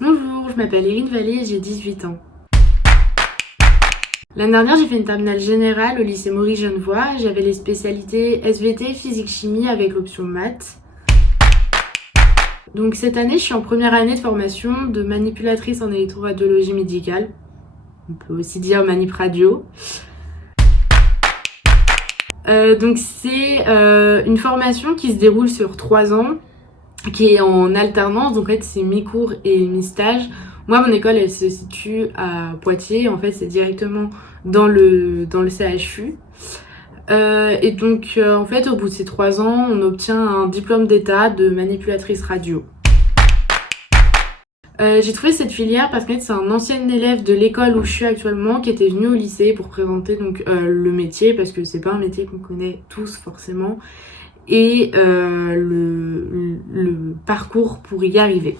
Bonjour, je m'appelle Erin Vallée et j'ai 18 ans. L'année dernière, j'ai fait une terminale générale au lycée Maurice Genevoix. J'avais les spécialités SVT, physique-chimie avec l'option maths. Donc cette année, je suis en première année de formation de manipulatrice en électroradiologie médicale. On peut aussi dire manip radio. Donc c'est une formation qui se déroule sur 3 ans, qui est en alternance, donc en fait c'est mi-cours et mi-stage. Moi, mon école, elle se situe à Poitiers, en fait c'est directement dans le CHU. Et donc en fait au bout de ces 3 ans, on obtient un diplôme d'état de manipulatrice radio. J'ai trouvé cette filière parce que c'est un ancien élève de l'école où je suis actuellement qui était venu au lycée pour présenter donc le métier, parce que c'est pas un métier qu'on connaît tous forcément, et le parcours pour y arriver.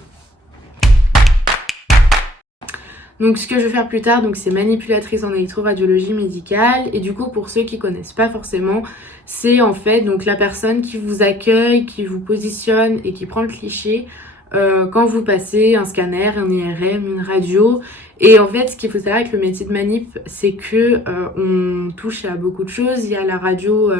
Donc ce que je vais faire plus tard, donc c'est manipulatrice en électroradiologie médicale, et du coup pour ceux qui connaissent pas forcément, c'est en fait donc la personne qui vous accueille, qui vous positionne et qui prend le cliché quand vous passez un scanner, un IRM, une radio. Et en fait, ce qu'il faut savoir avec le métier de manip, c'est que on touche à beaucoup de choses. Il y a la radio,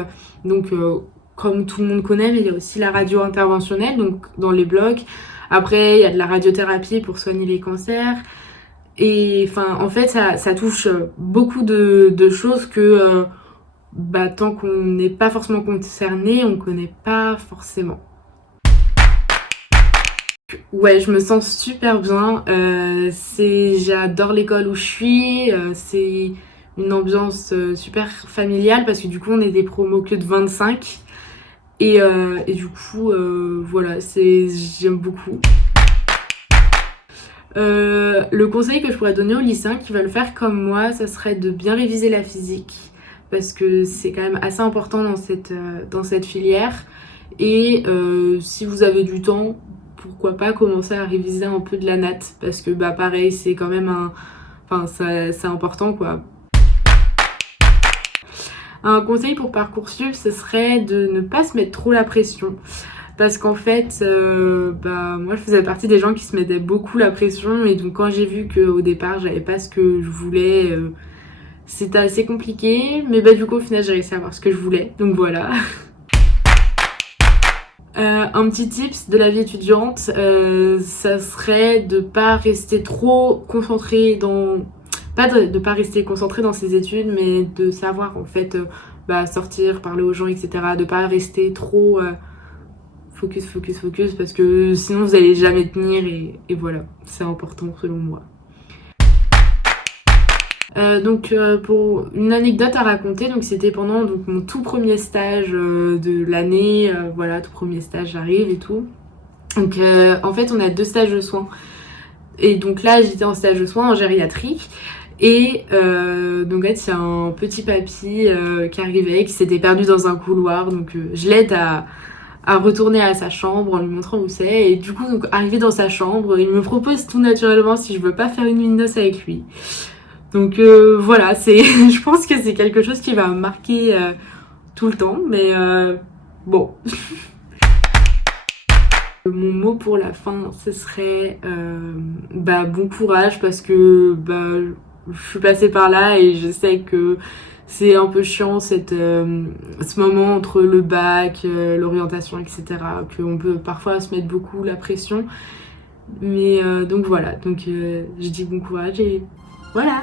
comme tout le monde connaît, mais il y a aussi la radio interventionnelle, donc dans les blocs. Après, il y a de la radiothérapie pour soigner les cancers. Et enfin, en fait, ça touche beaucoup de choses que tant qu'on n'est pas forcément concerné, on connaît pas forcément. Ouais, je me sens super bien. J'adore l'école où je suis. C'est une ambiance super familiale parce que du coup, on est des promos que de 25. Et du coup, voilà, j'aime beaucoup. Le conseil que je pourrais donner aux lycéens qui veulent faire comme moi, ça serait de bien réviser la physique parce que c'est quand même assez important dans cette filière. Et si vous avez du temps, pourquoi pas commencer à réviser un peu de la natte, parce que pareil, c'est quand même c'est important quoi. Un conseil pour Parcoursup, ce serait de ne pas se mettre trop la pression. Parce qu'en fait, moi je faisais partie des gens qui se mettaient beaucoup la pression, et donc quand j'ai vu qu'au départ j'avais pas ce que je voulais, c'était assez compliqué, mais du coup au final j'ai réussi à avoir ce que je voulais, donc voilà. Un petit tips de la vie étudiante, ça serait de pas rester trop concentré de pas rester concentré dans ses études, mais de savoir en fait sortir, parler aux gens, etc. De pas rester trop focus, parce que sinon vous allez jamais tenir, et voilà, c'est important selon moi. Pour une anecdote à raconter, donc c'était pendant mon tout premier stage de l'année, tout premier stage, j'arrive et tout. Donc en fait on a 2 stages de soins, et donc là j'étais en stage de soins en gériatrie, et donc en fait c'est un petit papy qui arrivait, qui s'était perdu dans un couloir, donc je l'aide à retourner à sa chambre en lui montrant où c'est, et du coup donc arrivé dans sa chambre, il me propose tout naturellement si je veux pas faire une nuit de noces avec lui. Donc voilà, je pense que c'est quelque chose qui va me marquer tout le temps, mais bon. Mon mot pour la fin, ce serait bon courage, parce que je suis passée par là et je sais que c'est un peu chiant ce moment entre le bac, l'orientation, etc. Qu'on peut parfois se mettre beaucoup la pression. Mais donc voilà, je dis bon courage et voilà.